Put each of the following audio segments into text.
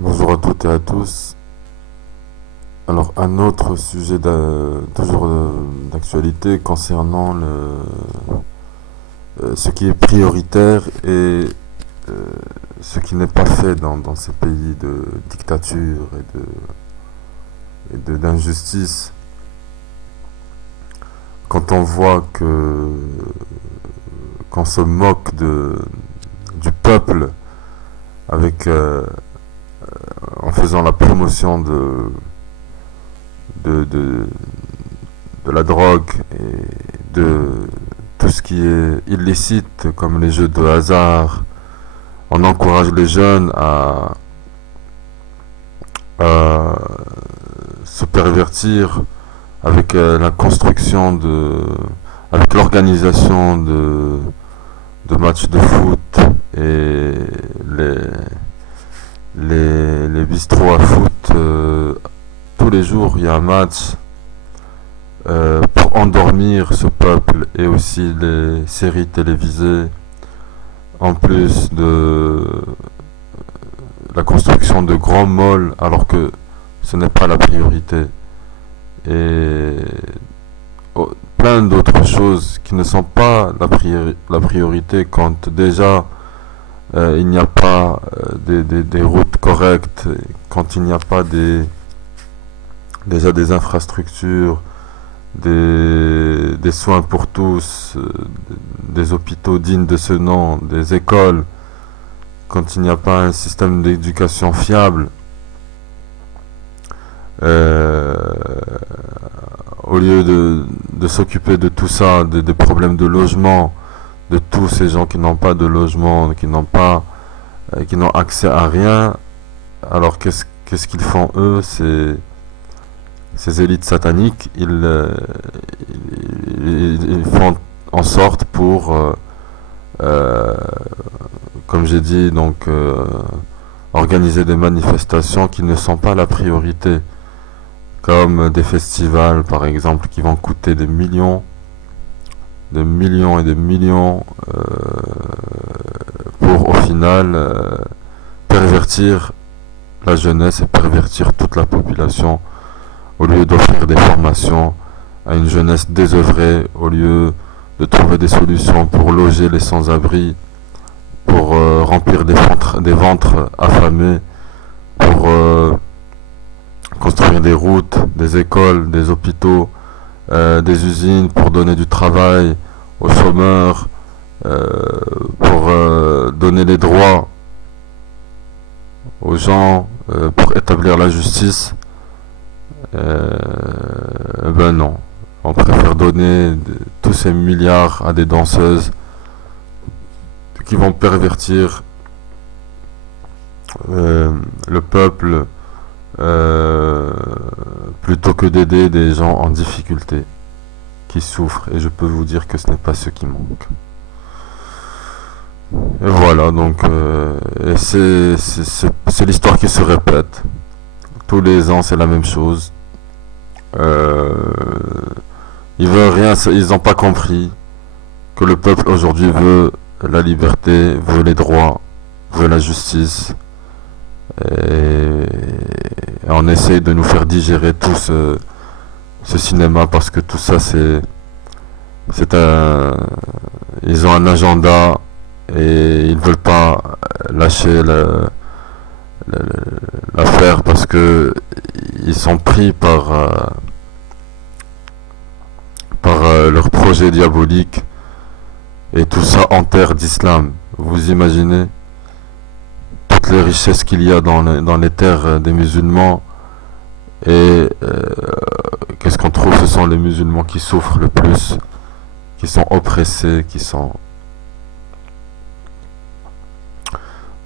Bonjour à toutes et à tous. Alors, un autre sujet toujours d'actualité concernant ce qui est prioritaire et ce qui n'est pas fait dans ces pays de dictature d'injustice. Quand on voit qu'on se moque du peuple avec en faisant la promotion de, de, de la drogue et de tout ce qui est illicite comme les jeux de hasard. On encourage les jeunes à se pervertir avec la construction avec l'organisation de matchs de foot et les, les bistrots à foot. Tous les jours, il y a un match pour endormir ce peuple et aussi les séries télévisées, en plus de la construction de grands malls, alors que ce n'est pas la priorité. Et plein d'autres choses qui ne sont pas la priorité quand déjà il n'y a pas des routes correctes, quand il n'y a pas déjà des infrastructures, des soins pour tous, des hôpitaux dignes de ce nom, des écoles, quand il n'y a pas un système d'éducation fiable. euh, Au lieu de s'occuper de tout ça, des problèmes de logement, de tous ces gens qui n'ont pas de logement, qui n'ont accès à rien, alors qu'est-ce qu'ils font eux, ces élites sataniques, ils font en sorte pour, euh, comme j'ai dit, donc organiser des manifestations qui ne sont pas la priorité, comme des festivals par exemple qui vont coûter des millions et des millions pour au final pervertir la jeunesse et pervertir toute la population au lieu d'offrir des formations à une jeunesse désœuvrée, au lieu de trouver des solutions pour loger les sans-abri, pour remplir des ventres affamés, pour construire des routes, des écoles, des hôpitaux, des usines, pour donner du travail aux chômeurs, pour donner les droits aux gens, pour établir la justice. Ben non, on préfère donner tous ces milliards à des danseuses qui vont pervertir le peuple plutôt que d'aider des gens en difficulté qui souffrent, et je peux vous dire que ce n'est pas ce qui manque. Et voilà, donc et c'est l'histoire qui se répète tous les ans, c'est la même chose. euh, Ils veulent rien, ils n'ont pas compris que le peuple aujourd'hui veut la liberté, veut les droits, veut la justice. Et on essaye de nous faire digérer tout ce cinéma parce que tout ça c'est un, ils ont un agenda et ils veulent pas lâcher le- l'affaire parce que ils sont pris par leur projet diabolique, et tout ça en terre d'islam. Vous imaginez toutes les richesses qu'il y a dans les terres des musulmans, et qu'est-ce qu'on trouve? Ce sont les musulmans qui souffrent le plus, qui sont oppressés, qui sont...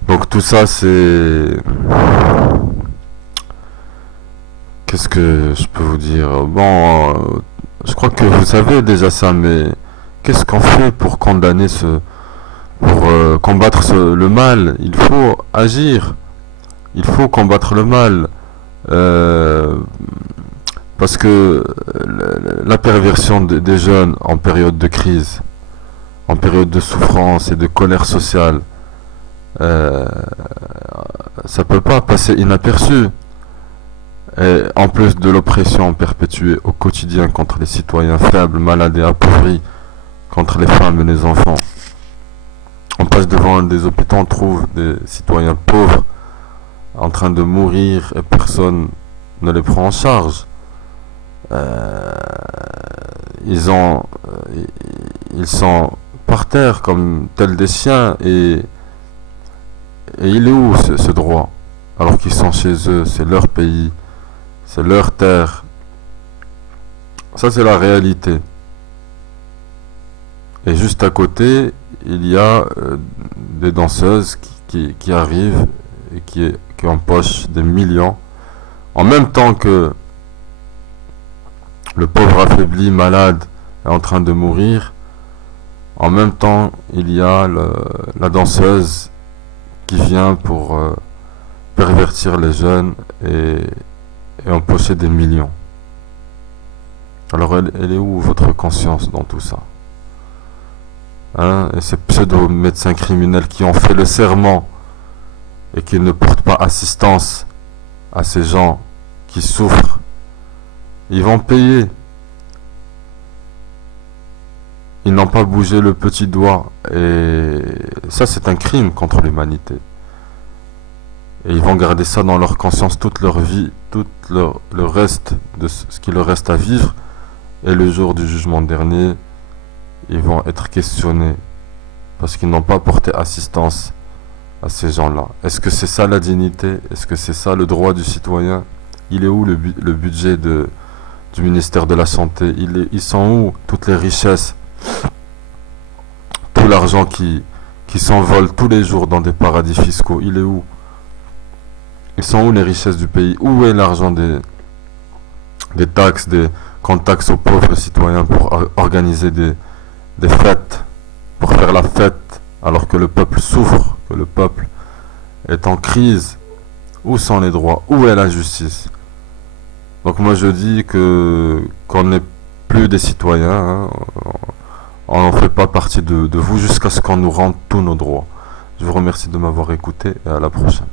Donc tout ça c'est... Qu'est-ce que je peux vous dire? Bon, je crois que vous savez déjà ça, mais qu'est-ce qu'on fait pour condamner pour combattre le mal? Il faut agir, il faut combattre le mal. Euh, Parce que la perversion des jeunes en période de crise, en période de souffrance et de colère sociale, euh, ça peut pas passer inaperçu. Et en plus de l'oppression perpétuée au quotidien contre les citoyens faibles, malades et appauvris, contre les femmes et les enfants, on passe devant des hôpitaux, on trouve des citoyens pauvres en train de mourir et personne ne les prend en charge. Euh, ils ont, ils sont par terre comme tels des chiens et il est où ce droit? Alors qu'ils sont chez eux, c'est leur pays, c'est leur terre. Ça c'est la réalité. Et juste à côté, il y a des danseuses qui arrivent et qui empochent des millions. En même temps que le pauvre affaibli, malade, est en train de mourir, en même temps, il y a la danseuse qui vient pour pervertir les jeunes et empocher des millions. Alors, elle est où votre conscience dans tout ça? Hein? Et ces pseudo-médecins criminels qui ont fait le serment et qui ne portent pas assistance à ces gens qui souffrent, ils vont payer. Ils n'ont pas bougé le petit doigt. Et ça, c'est un crime contre l'humanité. Et ils vont garder ça dans leur conscience toute leur vie, le reste de ce qui leur reste à vivre. Et le jour du jugement dernier, ils vont être questionnés parce qu'ils n'ont pas porté assistance à ces gens-là. Est-ce que c'est ça la dignité? Est-ce que c'est ça le droit du citoyen? Il est où le budget du ministère de la Santé? Ils sont où toutes les richesses? Tout l'argent qui s'envole tous les jours dans des paradis fiscaux, il est où? Ils sont où les richesses du pays? Où est l'argent des taxes, qu'on taxe aux pauvres citoyens pour organiser des fêtes, pour faire la fête, alors que le peuple souffre, que le peuple est en crise? Où sont les droits? Où est la justice? Donc moi je dis qu'on n'est plus des citoyens, hein. On n'en fait pas partie de vous jusqu'à ce qu'on nous rende tous nos droits. Je vous remercie de m'avoir écouté et à la prochaine.